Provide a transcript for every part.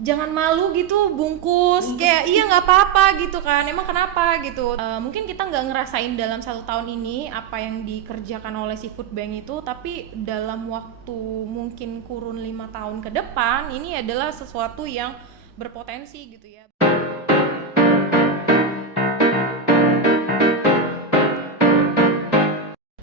jangan malu gitu bungkus kayak iya nggak apa-apa gitu kan, emang kenapa gitu. Mungkin kita nggak ngerasain dalam 1 tahun ini apa yang dikerjakan oleh si Food Bank itu, tapi dalam waktu mungkin kurun 5 tahun ke depan ini adalah sesuatu yang berpotensi gitu ya.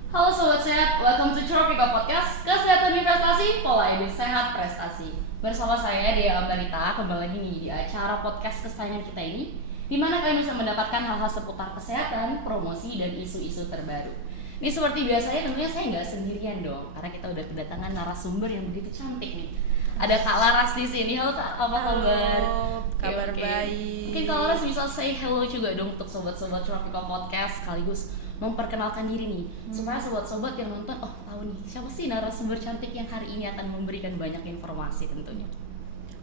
Halo Sobat Sehat, welcome to Tropika Podcast, Kesehatan Investasi, Pola Hidup Sehat Prestasi. Bersama saya Dea Ambarita, kembali lagi nih di acara podcast kesayangan kita ini, di mana kalian bisa mendapatkan hal-hal seputar kesehatan, promosi, dan isu-isu terbaru. Ini seperti biasanya tentunya saya nggak sendirian dong, karena kita udah kedatangan narasumber yang begitu cantik nih. Ada Kak Laras di sini. Halo Kak, apa kabar? Kabar Oke. baik. Mungkin Kak Laras bisa say hello juga dong untuk sobat-sobat Tropika Podcast, sekaligus memperkenalkan diri nih, supaya sobat-sobat yang nonton tahu nih siapa sih narasumber cantik yang hari ini akan memberikan banyak informasi tentunya.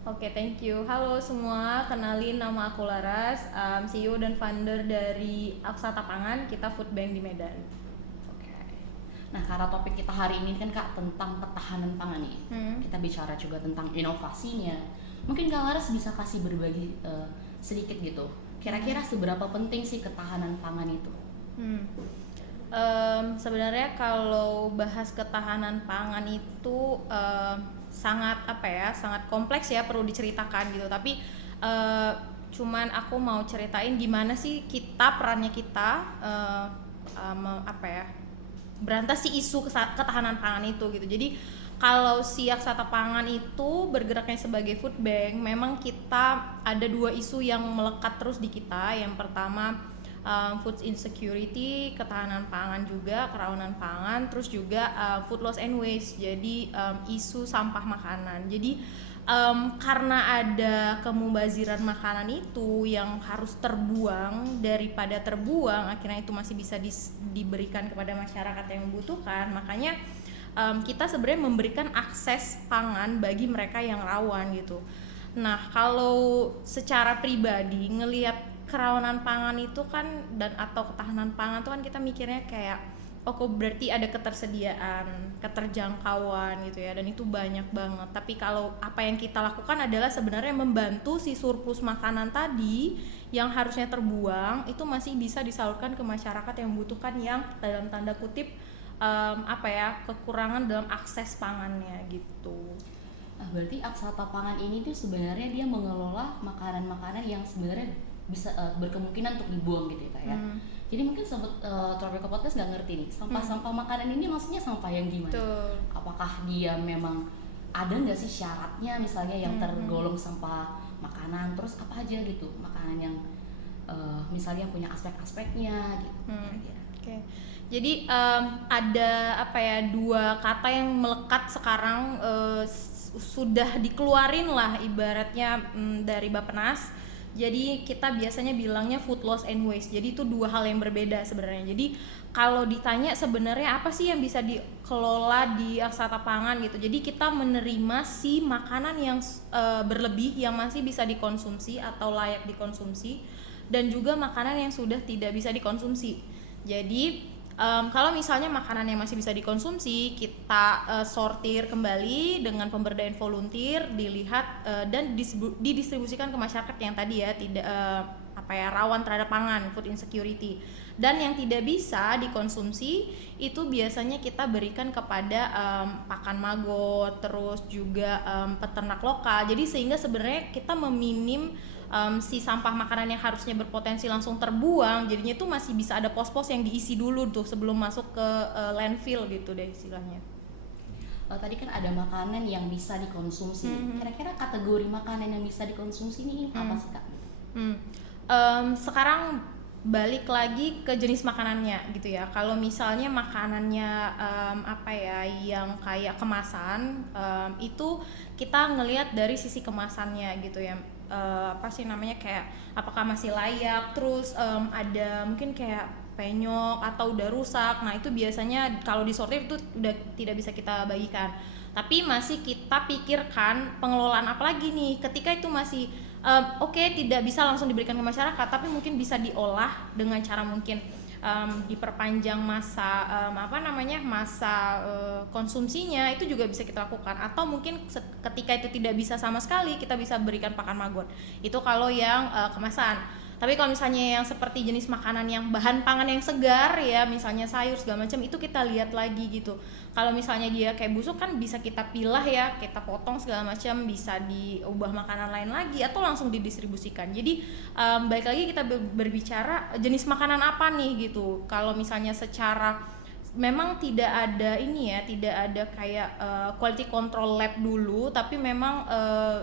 Oke, thank you. Halo semua, kenalin nama aku Laras, CEO dan founder dari Aksata Pangan, kita food bank di Medan. Oke. Nah, karena topik kita hari ini kan Kak tentang ketahanan pangan nih. Kita bicara juga tentang inovasinya. Mungkin Kak Laras bisa kasih berbagi sedikit gitu. Kira-kira seberapa penting sih ketahanan pangan itu? Sebenarnya kalau bahas ketahanan pangan itu sangat sangat kompleks ya, perlu diceritakan gitu. Tapi cuman aku mau ceritain gimana sih perannya kita berantas si isu ketahanan pangan itu gitu. Jadi kalau si Aksata Pangan itu bergeraknya sebagai food bank, memang kita ada 2 isu yang melekat terus di kita. Yang pertama food insecurity, ketahanan pangan juga, kerawanan pangan, terus juga food loss and waste, jadi isu sampah makanan. Jadi karena ada kemubaziran makanan itu yang harus terbuang, daripada terbuang akhirnya itu masih bisa diberikan kepada masyarakat yang membutuhkan, makanya kita sebenarnya memberikan akses pangan bagi mereka yang rawan gitu. Nah, kalau secara pribadi ngelihat kerawanan pangan itu kan atau ketahanan pangan itu kan kita mikirnya kayak kok berarti ada ketersediaan, keterjangkauan gitu ya, dan itu banyak banget. Tapi kalau apa yang kita lakukan adalah sebenarnya membantu si surplus makanan tadi yang harusnya terbuang itu masih bisa disalurkan ke masyarakat yang membutuhkan, yang dalam tanda kutip kekurangan dalam akses pangannya gitu. Nah, berarti Aksata Pangan ini tuh sebenarnya dia mengelola makanan-makanan yang sebenarnya bisa berkemungkinan untuk dibuang gitu ya Kak ya. Jadi mungkin sobat Tropika Podcast nggak ngerti nih, sampah-sampah makanan ini maksudnya sampah yang gimana? Betul. Apakah dia memang ada nggak sih syaratnya misalnya yang tergolong sampah makanan, terus apa aja gitu makanan yang misalnya yang punya aspek-aspeknya gitu. Oke. Jadi ada 2 kata yang melekat sekarang, sudah dikeluarin lah ibaratnya dari Bappenas. Jadi kita biasanya bilangnya food loss and waste. Jadi itu 2 hal yang berbeda sebenarnya. Jadi kalau ditanya sebenarnya apa sih yang bisa dikelola di Aksata Pangan gitu. Jadi kita menerima si makanan yang berlebih yang masih bisa dikonsumsi atau layak dikonsumsi, dan juga makanan yang sudah tidak bisa dikonsumsi. Jadi kalau misalnya makanan yang masih bisa dikonsumsi, kita sortir kembali dengan pemberdayaan volunteer, dilihat dan didistribusikan ke masyarakat yang tadi ya tidak rawan terhadap pangan, food insecurity. Dan yang tidak bisa dikonsumsi itu biasanya kita berikan kepada pakan magot, terus juga peternak lokal. Jadi sehingga sebenarnya kita meminim si sampah makanan yang harusnya berpotensi langsung terbuang, jadinya tuh masih bisa ada pos-pos yang diisi dulu tuh sebelum masuk ke landfill gitu deh istilahnya. Tadi kan ada makanan yang bisa dikonsumsi. Kira-kira kategori makanan yang bisa dikonsumsi ini apa sih Kak? Sekarang balik lagi ke jenis makanannya gitu ya. Kalau misalnya makanannya yang kayak kemasan, itu kita ngelihat dari sisi kemasannya gitu ya. Kayak apakah masih layak, terus ada mungkin kayak penyok atau udah rusak. Nah itu biasanya kalau disortir itu udah tidak bisa kita bagikan, tapi masih kita pikirkan pengelolaan apalagi nih ketika itu masih tidak bisa langsung diberikan ke masyarakat, tapi mungkin bisa diolah dengan cara mungkin diperpanjang masa konsumsinya, itu juga bisa kita lakukan. Atau mungkin ketika itu tidak bisa sama sekali, kita bisa berikan pakan magot. Itu kalau yang kemasan. Tapi kalau misalnya yang seperti jenis makanan yang bahan pangan yang segar ya, misalnya sayur segala macam, itu kita lihat lagi gitu. Kalau misalnya dia kayak busuk kan bisa kita pilah ya, kita potong segala macam, bisa diubah makanan lain lagi atau langsung didistribusikan. Jadi balik lagi kita berbicara jenis makanan apa nih gitu. Kalau misalnya secara memang tidak ada tidak ada kayak quality control lab dulu, tapi memang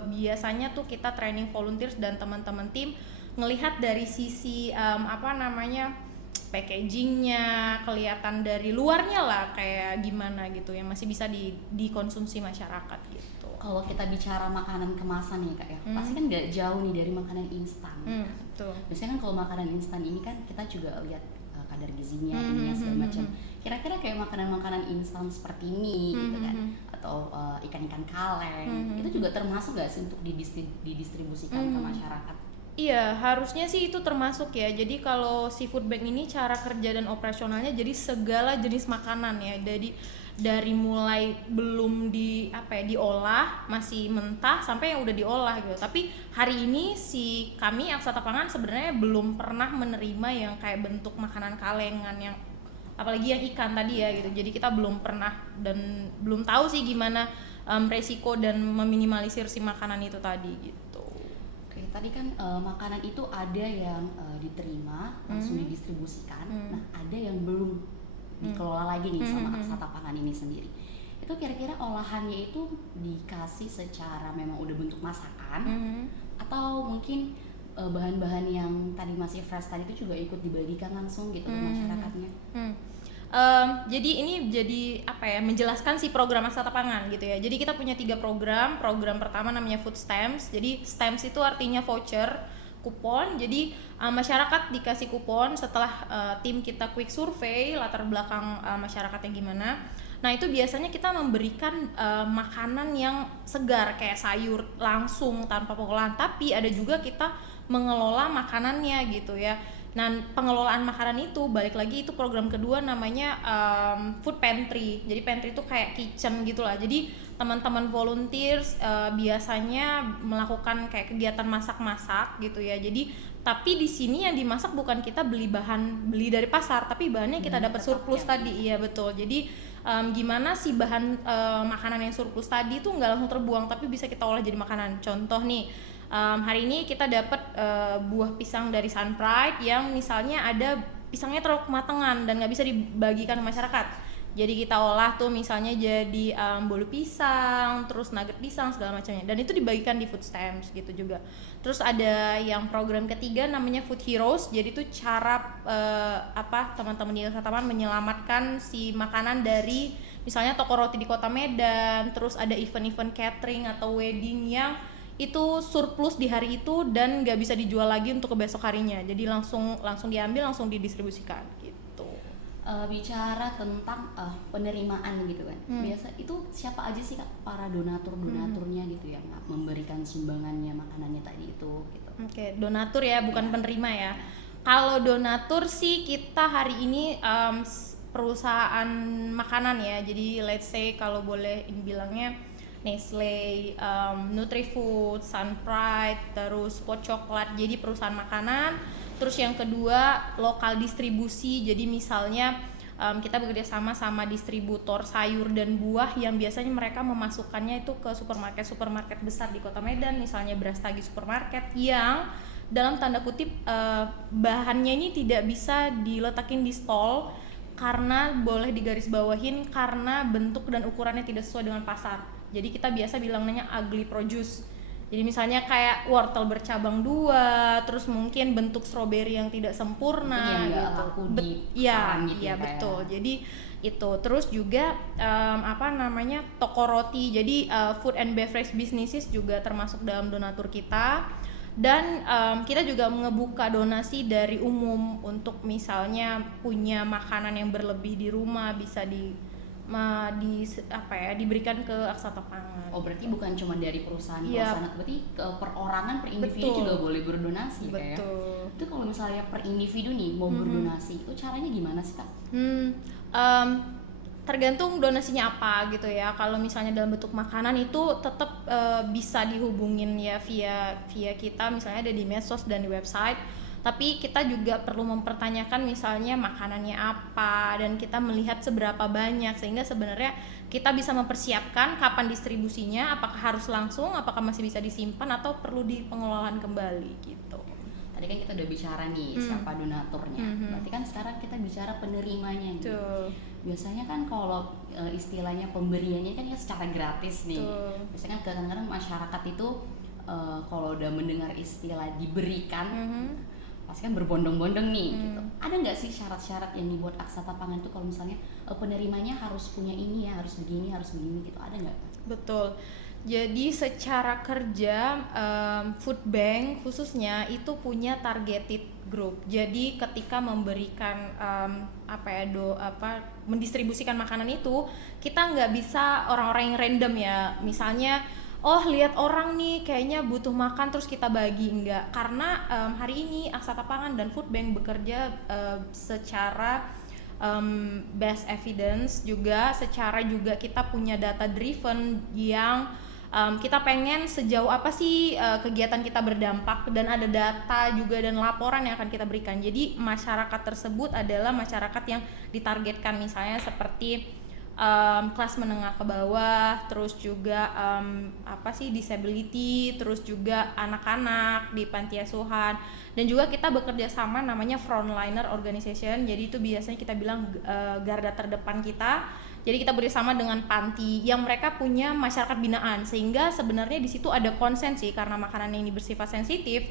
biasanya tuh kita training volunteers dan teman-teman tim ngelihat dari sisi packagingnya, kelihatan dari luarnya lah kayak gimana gitu yang masih bisa dikonsumsi masyarakat gitu. Kalau kita bicara makanan kemasan nih Kak ya, pasti kan nggak jauh nih dari makanan instan. Betul. Biasanya kan kalau makanan instan ini kan kita juga lihat kadar gizinya, ininya segala macam. Kira-kira kayak makanan-makanan instan seperti mie gitu kan, atau ikan-ikan kaleng, itu juga termasuk nggak sih untuk didistribusikan ke masyarakat? Iya, harusnya sih itu termasuk ya. Jadi kalau seafood bank ini cara kerja dan operasionalnya jadi segala jenis makanan ya. Dari mulai belum diolah, masih mentah, sampai yang udah diolah gitu. Tapi hari ini kami Aksata Pangan sebenarnya belum pernah menerima yang kayak bentuk makanan kalengan yang apalagi yang ikan tadi ya gitu. Jadi kita belum pernah dan belum tahu sih gimana resiko dan meminimalisir si makanan itu tadi gitu. Oke, tadi kan makanan itu ada yang diterima langsung didistribusikan. Nah, ada yang belum dikelola lagi nih sama Aksata Pangan ini sendiri. Itu kira-kira olahannya itu dikasih secara memang udah bentuk masakan, atau mungkin bahan-bahan yang tadi masih fresh tadi itu juga ikut dibagikan langsung gitu ke masyarakatnya. Jadi ini menjelaskan si program Aksata Pangan gitu ya. Jadi kita punya 3 program. Program pertama namanya Food Stamps. Jadi stamps itu artinya voucher, kupon. Jadi masyarakat dikasih kupon setelah tim kita quick survey latar belakang masyarakatnya gimana. Nah itu biasanya kita memberikan makanan yang segar kayak sayur langsung tanpa pengolahan. Tapi ada juga kita mengelola makanannya gitu ya. Nah pengelolaan makanan itu balik lagi itu program kedua namanya food pantry. Jadi pantry itu kayak kitchen gitulah. Jadi teman-teman volunteers biasanya melakukan kayak kegiatan masak-masak gitu ya. Jadi tapi di sini yang dimasak bukan kita beli dari pasar, tapi bahannya kita dapat surplus tadi. Iya betul. Jadi gimana sih bahan makanan yang surplus tadi itu nggak langsung terbuang, tapi bisa kita olah jadi makanan. Contoh nih. Hari ini kita dapat buah pisang dari Sunpride yang misalnya ada pisangnya terlalu kematangan dan nggak bisa dibagikan ke masyarakat. Jadi kita olah tuh misalnya jadi bolu pisang, terus nugget pisang segala macamnya, dan itu dibagikan di food stamps gitu juga. Terus ada yang program ketiga namanya Food Heroes. Jadi itu cara teman-teman di Aksata Pangan menyelamatkan si makanan dari misalnya toko roti di Kota Medan. Terus ada event-event catering atau wedding yang itu surplus di hari itu dan nggak bisa dijual lagi untuk ke besok harinya, jadi langsung diambil, langsung didistribusikan gitu. Bicara tentang penerimaan gitu kan, biasa itu siapa aja sih Kak para donaturnya gitu yang memberikan sumbangannya makanannya tadi itu gitu? Oke, donatur ya, bukan penerima ya. Kalau donatur sih kita hari ini perusahaan makanan ya, jadi let's say kalau boleh bilangnya Nestle, Nutrifood, Sunpride, terus Pot Coklat, jadi perusahaan makanan. Terus yang kedua lokal distribusi, jadi misalnya kita bekerja sama distributor sayur dan buah yang biasanya mereka memasukkannya itu ke supermarket besar di Kota Medan, misalnya Brastagi Supermarket, yang dalam tanda kutip bahannya ini tidak bisa diletakin di stall karena boleh digarisbawahin karena bentuk dan ukurannya tidak sesuai dengan pasar. Jadi kita biasa bilangnya ugly produce. Jadi misalnya kayak wortel bercabang 2, terus mungkin bentuk stroberi yang tidak sempurna gitu. Iya betul. Jadi itu terus juga toko roti. Jadi food and beverage businesses juga termasuk dalam donatur kita. Dan kita juga ngebuka donasi dari umum untuk misalnya punya makanan yang berlebih di rumah bisa diberikan ke Aksata Pangan. Oh, berarti bukan cuma dari perusahaan, berarti ke perorangan, per individu Betul. juga boleh berdonasi. Betul. Kayak. Itu kalau misalnya per individu nih mau berdonasi, itu caranya gimana sih, Kak? Tergantung donasinya apa gitu ya. Kalau misalnya dalam bentuk makanan itu tetap bisa dihubungin ya via kita, misalnya ada di medsos dan di website. Tapi kita juga perlu mempertanyakan misalnya makanannya apa dan kita melihat seberapa banyak, sehingga sebenarnya kita bisa mempersiapkan kapan distribusinya, apakah harus langsung, apakah masih bisa disimpan atau perlu dipengelolaan kembali gitu. Tadi kan kita udah bicara nih siapa donaturnya, berarti kan sekarang kita bicara penerimanya nih. Biasanya kan kalau istilahnya pemberiannya kan ya secara gratis nih. Biasanya kan kadang-kadang masyarakat itu kalau udah mendengar istilah diberikan, pasti kan berbondong-bondong nih gitu. Ada nggak sih syarat-syarat yang dibuat Aksata Pangan itu kalau misalnya penerimanya harus punya ini ya, harus begini gitu, ada nggak? Betul. Jadi secara kerja food bank khususnya itu punya targeted group. Jadi ketika memberikan mendistribusikan makanan itu, kita nggak bisa orang-orang yang random ya. Misalnya lihat orang nih kayaknya butuh makan terus kita bagi, enggak. Karena hari ini Aksata Pangan dan Food Bank bekerja secara based evidence juga, secara juga kita punya data driven yang kita pengen sejauh apa sih kegiatan kita berdampak, dan ada data juga dan laporan yang akan kita berikan. Jadi masyarakat tersebut adalah masyarakat yang ditargetkan, misalnya seperti kelas menengah ke bawah, terus juga disability, terus juga anak-anak di panti asuhan, dan juga kita bekerja sama namanya frontliner organization. Jadi itu biasanya kita bilang garda terdepan kita. Jadi kita bersama dengan panti yang mereka punya masyarakat binaan, sehingga sebenarnya di situ ada konsen sih, karena makanan ini bersifat sensitif.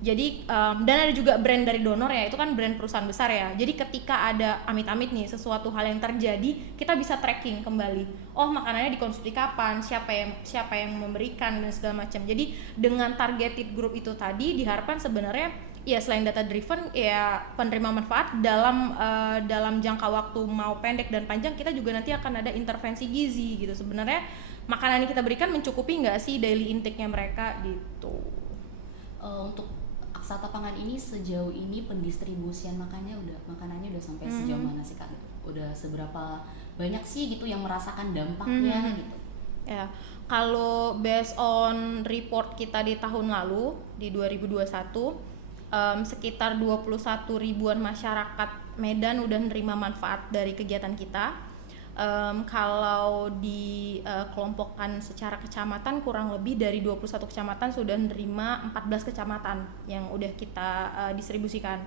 Jadi dan ada juga brand dari donor ya, itu kan brand perusahaan besar ya. Jadi ketika ada amit-amit nih sesuatu hal yang terjadi, kita bisa tracking kembali. Oh, makanannya dikonsumsi kapan, siapa yang memberikan dan segala macam. Jadi dengan targeted group itu tadi diharapkan sebenarnya ya selain data driven ya penerima manfaat dalam jangka waktu mau pendek dan panjang, kita juga nanti akan ada intervensi gizi gitu. Sebenarnya makanan yang kita berikan mencukupi nggak sih daily intake-nya mereka gitu. Untuk Aksata Pangan ini sejauh ini pendistribusian makanannya udah sampai sejauh mana sih, Kak? Udah seberapa banyak sih gitu yang merasakan dampaknya gitu? Ya, kalau based on report kita di tahun lalu di 2021, sekitar 21 ribuan masyarakat Medan udah menerima manfaat dari kegiatan kita. Kalau dikelompokkan secara kecamatan, kurang lebih dari 21 kecamatan sudah menerima 14 kecamatan yang udah kita distribusikan.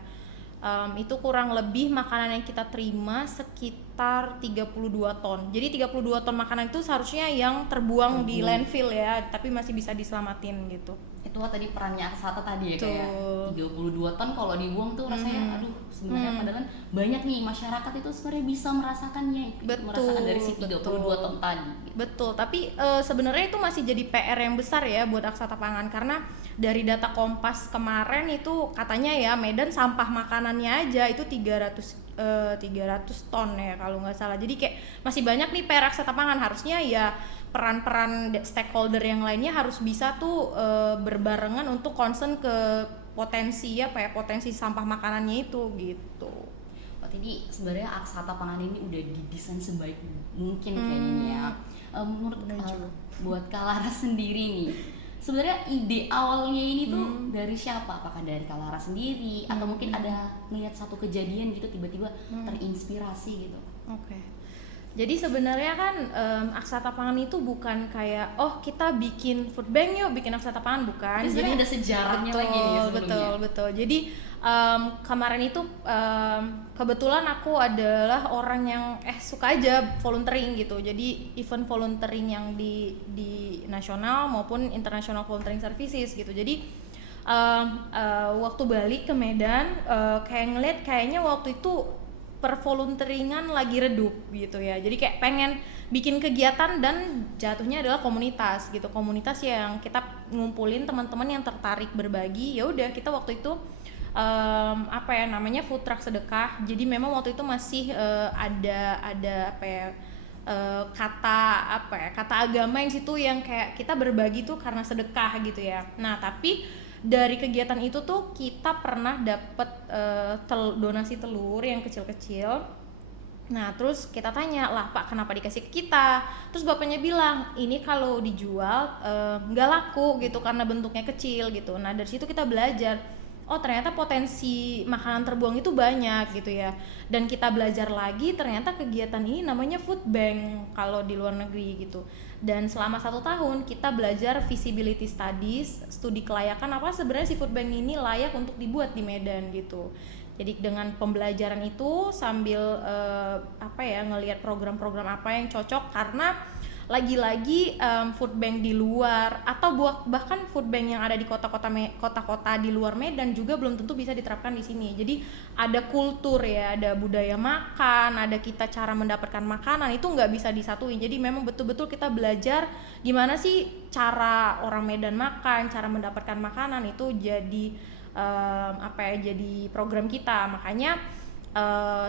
Itu kurang lebih makanan yang kita terima sekitar 32 ton. Jadi 32 ton makanan itu seharusnya yang terbuang di landfill ya, tapi masih bisa diselamatin gitu. Itu tadi perannya Aksata tadi ya, kayak 32 ton kalau dibuang tuh rasanya sebenarnya padahal banyak nih masyarakat itu sebenarnya bisa merasakannya, merasakan dari si 32 ton tadi gitu. Betul, tapi sebenarnya itu masih jadi PR yang besar ya buat Aksata Pangan, karena dari data Kompas kemarin itu katanya ya Medan sampah makanannya aja itu 300 ton ya kalau nggak salah. Jadi kayak masih banyak nih PR Aksata Pangan, harusnya ya peran-peran stakeholder yang lainnya harus bisa tuh berbarengan untuk concern ke potensi sampah makanannya itu gitu. Jadi sebenarnya Aksata Pangan ini udah didesain sebaik mungkin kayaknya ya. Menurut buat Kak Laras sendiri nih, sebenarnya ide awalnya ini tuh dari siapa? Apakah dari Kak Laras sendiri atau mungkin ada melihat satu kejadian gitu tiba-tiba terinspirasi gitu? Oke. Jadi sebenarnya kan Aksata Pangan itu bukan kayak kita bikin food bank yuk, bikin Aksata Pangan, bukan. Jadi ada sejarahnya lagi nih sebelumnya. Betul. Jadi kemarin itu kebetulan aku adalah orang yang suka aja volunteering gitu. Jadi event volunteering yang di nasional maupun international volunteering services gitu. Jadi waktu balik ke Medan kayak ngeliat kayaknya waktu itu pervolunteringan lagi redup gitu ya. Jadi kayak pengen bikin kegiatan dan jatuhnya adalah komunitas gitu. Komunitas yang kita ngumpulin teman-teman yang tertarik berbagi. Ya udah, kita waktu itu namanya food truck sedekah. Jadi memang waktu itu masih ada kata apa ya, kata agama yang situ yang kayak kita berbagi tuh karena sedekah gitu ya. Nah tapi dari kegiatan itu tuh kita pernah dapet donasi telur yang kecil-kecil. Nah terus kita tanya lah, Pak kenapa dikasih ke kita? Terus bapaknya bilang ini kalau dijual nggak laku gitu karena bentuknya kecil gitu. Nah dari situ kita belajar, oh ternyata potensi makanan terbuang itu banyak gitu ya. Dan kita belajar lagi ternyata kegiatan ini namanya food bank kalau di luar negeri gitu. Dan selama 1 tahun kita belajar feasibility studies, studi kelayakan apa sebenarnya si food bank ini layak untuk dibuat di Medan gitu. Jadi dengan pembelajaran itu sambil ngelihat program-program apa yang cocok, karena lagi-lagi food bank di luar atau bahkan food bank yang ada di kota-kota di luar Medan juga belum tentu bisa diterapkan di sini. Jadi ada kultur ya, ada budaya makan, ada kita cara mendapatkan makanan, itu nggak bisa disatuin. Jadi memang betul-betul kita belajar gimana sih cara orang Medan makan, cara mendapatkan makanan, itu jadi jadi program kita. Makanya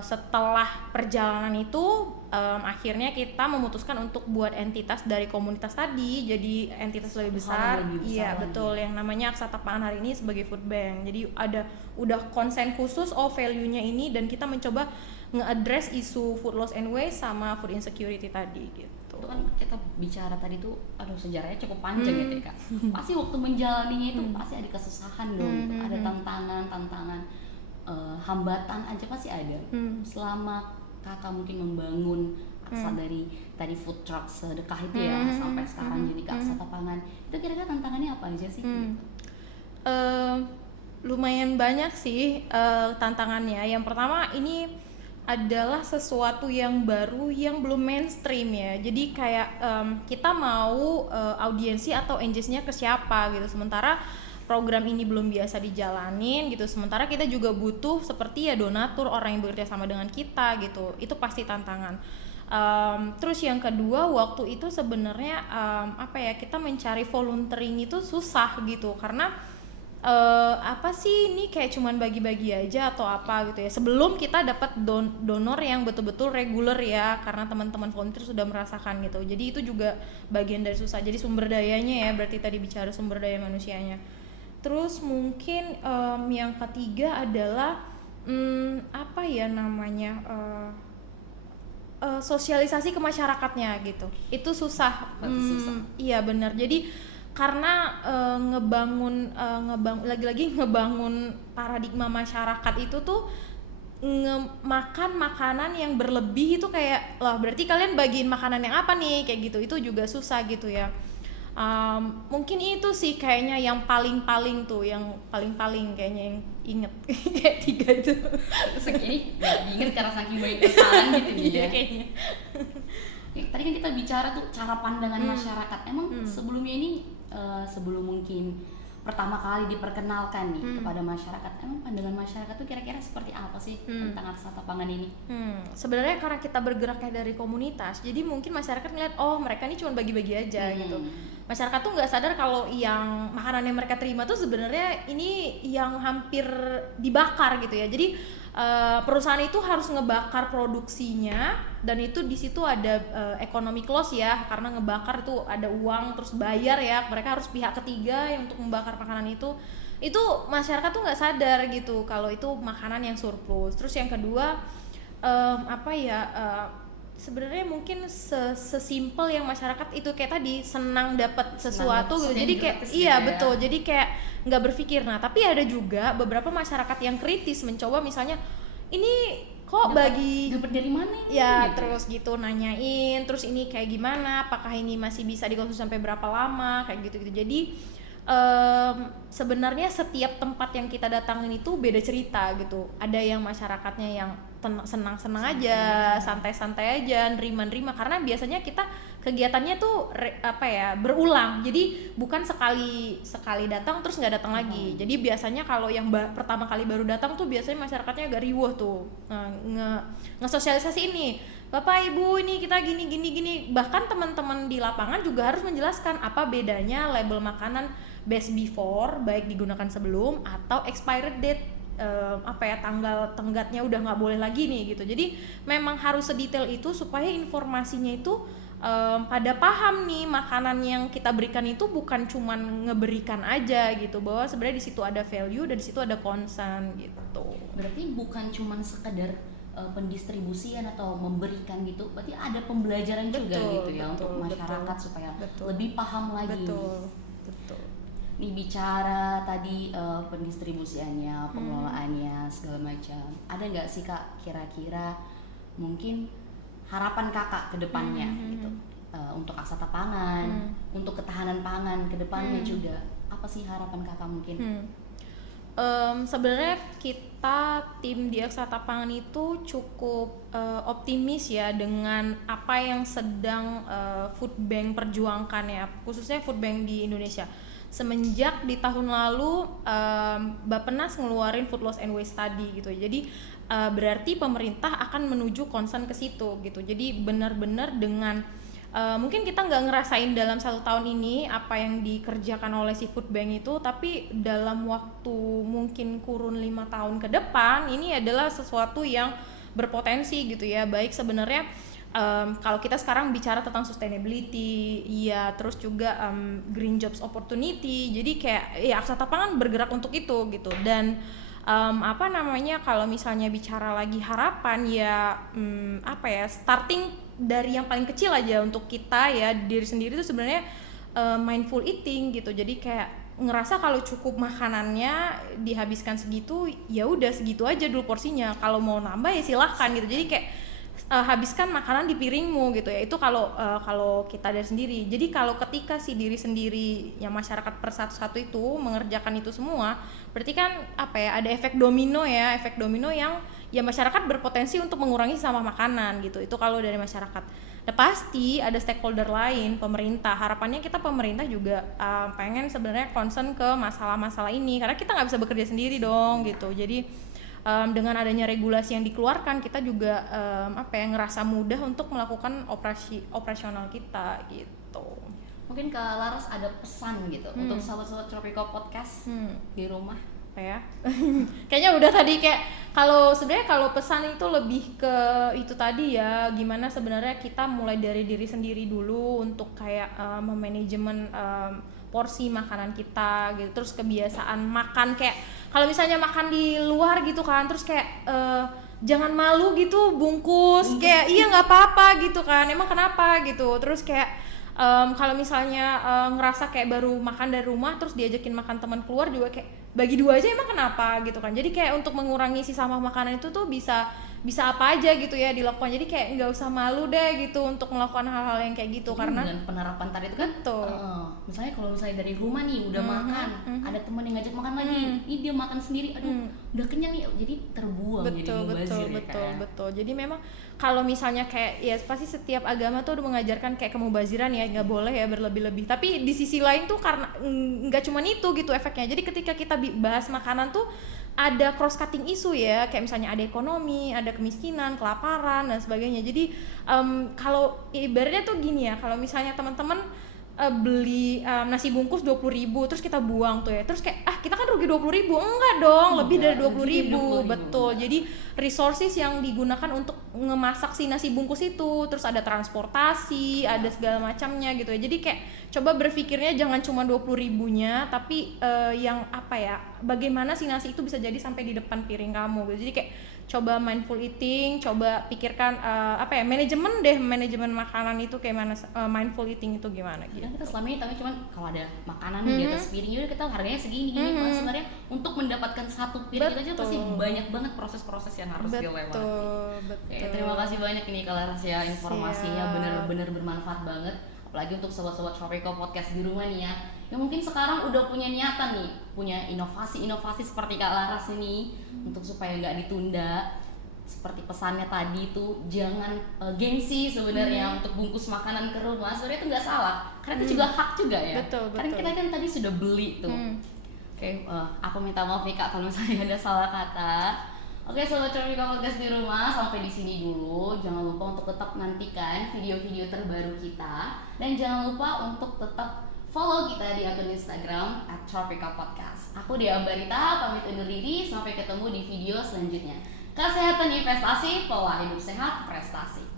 setelah perjalanan itu akhirnya kita memutuskan untuk buat entitas dari komunitas tadi, jadi entitas lebih besar. Iya betul, yang namanya Aksata Pangan hari ini sebagai food bank. Jadi udah konsen khusus value-nya ini, dan kita mencoba nge-address isu food loss and waste sama food insecurity tadi gitu. Itu kan kita bicara tadi tuh, sejarahnya cukup panjang gitu ya Kak. Pasti waktu menjalaninya itu pasti ada kesusahan dong, gitu. Ada tantangan, hambatan aja pasti ada. Selama Kakak mungkin membangun Aksa dari tadi food truck sedekah itu ya, sampai sekarang jadi Aksata Pangan, itu kira-kira tantangannya apa aja sih? Lumayan banyak sih tantangannya. Yang pertama, ini adalah sesuatu yang baru yang belum mainstream ya. Jadi kayak kita mau audiensi atau engage-nya ke siapa gitu. Sementara program ini belum biasa dijalanin gitu. Sementara kita juga butuh seperti ya donatur, orang yang bekerja sama dengan kita gitu. Itu pasti tantangan. Terus yang kedua, waktu itu sebenarnya kita mencari volunteering itu susah gitu, karena apa sih ini kayak cuman bagi-bagi aja atau apa gitu ya. Sebelum kita dapat donor yang betul-betul reguler ya, karena teman-teman volunteer sudah merasakan gitu. Jadi itu juga bagian dari susah. Jadi sumber dayanya ya, berarti tadi bicara sumber daya manusianya. Terus mungkin yang ketiga adalah sosialisasi ke masyarakatnya gitu. Itu susah. Iya benar. Jadi karena ngebangun paradigma masyarakat itu tuh makan makanan yang berlebih itu kayak, lah berarti kalian bagiin makanan yang apa nih, kayak gitu. Itu juga susah gitu ya. Mungkin itu sih kayaknya yang paling kayaknya yang inget kayak 3 itu. Segini nggak diinget karena saking banyak kesalahan gitu ya. Kayaknya. Tadi kan kita bicara tuh cara pandangan masyarakat. Emang sebelumnya ini sebelum mungkin pertama kali diperkenalkan nih kepada masyarakat, emang pandangan masyarakat tuh kira-kira seperti apa sih tentang Aksata Pangan ini? Sebenarnya karena kita bergeraknya dari komunitas, jadi mungkin masyarakat ngeliat, oh mereka ini cuma bagi-bagi aja gitu. Masyarakat tuh nggak sadar kalau yang makanan yang mereka terima tuh sebenarnya ini yang hampir dibakar gitu ya. Jadi perusahaan itu harus ngebakar produksinya, dan itu di situ ada economic loss ya, karena ngebakar itu ada uang, terus bayar ya, mereka harus pihak ketiga yang untuk membakar makanan itu masyarakat tuh nggak sadar gitu kalau itu makanan yang surplus. Terus yang kedua sebenarnya mungkin sesimpel yang masyarakat itu kayak tadi senang dapat sesuatu gitu. Jadi kayak betul. Jadi kayak nggak berpikir. Nah, tapi ada juga beberapa masyarakat yang kritis mencoba, misalnya ini kok dapat dari mana ini? Ya, gitu. Terus gitu nanyain, terus ini kayak gimana? Apakah ini masih bisa dikonsumsi sampai berapa lama? Kayak gitu-gitu. Jadi sebenarnya setiap tempat yang kita datangin itu beda cerita gitu. Ada yang masyarakatnya yang senang-senang aja, santai-santai aja, nerima-nerima, karena biasanya kita kegiatannya tuh berulang. Jadi bukan sekali datang terus nggak datang lagi. Jadi biasanya kalau yang pertama kali baru datang tuh biasanya masyarakatnya agak riuh tuh, ngesosialisasi ini, Bapak Ibu ini kita gini. Bahkan teman-teman di lapangan juga harus menjelaskan apa bedanya label makanan best before, baik digunakan sebelum atau expired date. tanggal tenggatnya udah nggak boleh lagi nih gitu. Jadi memang harus sedetail itu supaya informasinya itu pada paham nih makanan yang kita berikan itu bukan cuman ngeberikan aja gitu, bahwa sebenarnya di situ ada value dan di situ ada concern gitu. Berarti bukan cuman sekedar pendistribusian atau memberikan gitu, berarti ada pembelajaran juga gitu ya untuk masyarakat supaya lebih paham lagi. Betul. Nih bicara tadi pendistribusiannya, pengelolaannya segala macam. Ada nggak sih Kak kira-kira mungkin harapan Kakak ke depannya gitu untuk aksata pangan, untuk ketahanan pangan ke depannya juga. Apa sih harapan Kakak mungkin? Sebenarnya kita tim di Aksata Pangan itu cukup optimis ya dengan apa yang sedang Food Bank perjuangkan ya, khususnya Food Bank di Indonesia. Semenjak di tahun lalu Bappenas ngeluarin Food Loss and Waste Study gitu. Jadi berarti pemerintah akan menuju concern ke situ gitu. Jadi benar-benar dengan mungkin kita nggak ngerasain dalam 1 tahun ini apa yang dikerjakan oleh si Food Bank itu, tapi dalam waktu mungkin kurun 5 tahun ke depan ini adalah sesuatu yang berpotensi gitu ya. Baik sebenarnya kalau kita sekarang bicara tentang sustainability, ya terus juga green jobs opportunity. Jadi kayak ya Aksata Pangan bergerak untuk itu gitu. Dan kalau misalnya bicara lagi harapan ya starting dari yang paling kecil aja untuk kita ya diri sendiri itu sebenarnya mindful eating gitu. Jadi kayak ngerasa kalau cukup makanannya dihabiskan segitu, ya udah segitu aja dulu porsinya. Kalau mau nambah ya silahkan gitu. Jadi kayak habiskan makanan di piringmu gitu ya. Itu kalau kita dari sendiri. Jadi kalau ketika si diri sendiri yang masyarakat per satu-satu itu mengerjakan itu semua, berarti kan ada efek domino yang ya masyarakat berpotensi untuk mengurangi sampah makanan gitu. Itu kalau dari masyarakat. Nah, pasti ada stakeholder lain, pemerintah. Harapannya kita pemerintah juga pengen sebenarnya concern ke masalah-masalah ini, karena kita nggak bisa bekerja sendiri dong gitu. Jadi dengan adanya regulasi yang dikeluarkan, kita juga ngerasa mudah untuk melakukan operasional kita gitu. Mungkin Kak Laras ada pesan gitu untuk sahabat-sahabat Tropical Podcast di rumah ya. Kayaknya udah tadi kalau pesan itu lebih ke itu tadi ya, gimana sebenarnya kita mulai dari diri sendiri dulu untuk kayak memanajemen porsi makanan kita gitu. Terus kebiasaan makan, kayak kalau misalnya makan di luar gitu kan, terus kayak jangan malu gitu bungkus kayak iya nggak apa-apa gitu kan, emang kenapa gitu. Terus kayak kalau misalnya ngerasa kayak baru makan dari rumah terus diajakin makan teman keluar juga kayak bagi 2 aja, emang kenapa gitu kan. Jadi kayak untuk mengurangi si sampah makanan itu tuh bisa apa aja gitu ya dilakukan. Jadi kayak nggak usah malu deh gitu untuk melakukan hal-hal yang kayak gitu. Karena dengan penerapan tadi itu kan misalnya kalau misalnya dari rumah nih udah makan, ada teman yang ngajak makan lagi, ini dia makan sendiri, aduh udah kenyang nih, jadi terbuang, jadi mubazir. Betul. Jadi memang kalau misalnya kayak ya pasti setiap agama tuh udah mengajarkan kayak kemubaziran ya, nggak boleh ya berlebih-lebih. Tapi di sisi lain tuh karena nggak cuma itu gitu efeknya. Jadi ketika kita bahas makanan tuh ada cross cutting isu ya, kayak misalnya ada ekonomi, ada kemiskinan, kelaparan dan sebagainya. Jadi kalau ibaratnya tuh gini ya, kalau misalnya teman-teman beli nasi bungkus 20.000 terus kita buang tuh ya, terus kayak kita kan rugi 20.000, enggak dong, lebih dari 20.000. Betul. Jadi resources yang digunakan untuk ngemasak si nasi bungkus itu, terus ada transportasi, ada segala macamnya gitu ya. Jadi kayak coba berpikirnya jangan cuma 20.000-nya, tapi yang bagaimana si nasi itu bisa jadi sampai di depan piring kamu gitu. Jadi kayak coba mindful eating, coba pikirkan manajemen makanan itu kayak mana, mindful eating itu gimana gitu. Kita selama ini tapi cuman kalau ada makanan di atas piring udah kita harganya segini gini, sebenarnya untuk mendapatkan satu piring itu aja pasti banyak banget proses-proses yang harus dilewati. Betul. Terima kasih banyak ini Kak Laras ya, informasinya benar-benar bermanfaat banget. Apalagi untuk sobat-sobat Tropical Podcast di rumah nih ya, yang mungkin sekarang udah punya niatan nih, punya inovasi-inovasi seperti Kak Laras ini untuk supaya nggak ditunda. Seperti pesannya tadi tuh jangan gengsi sebenarnya untuk bungkus makanan ke rumah. Sebenarnya itu nggak salah, karena itu juga hak juga ya. Betul. Karena kita kan tadi sudah beli tuh. Oke, aku minta maaf nih Kak kalau misalnya ada salah kata. Oke, sobat Tropical Podcast di rumah, sampai di sini dulu. Jangan lupa untuk tetap nantikan video-video terbaru kita, dan jangan lupa untuk tetap Follow kita di akun Instagram @tropicapodcast. Aku Dea Ambarita, pamit undur diri. Sampai ketemu di video selanjutnya. Kesehatan investasi, pola hidup sehat, prestasi.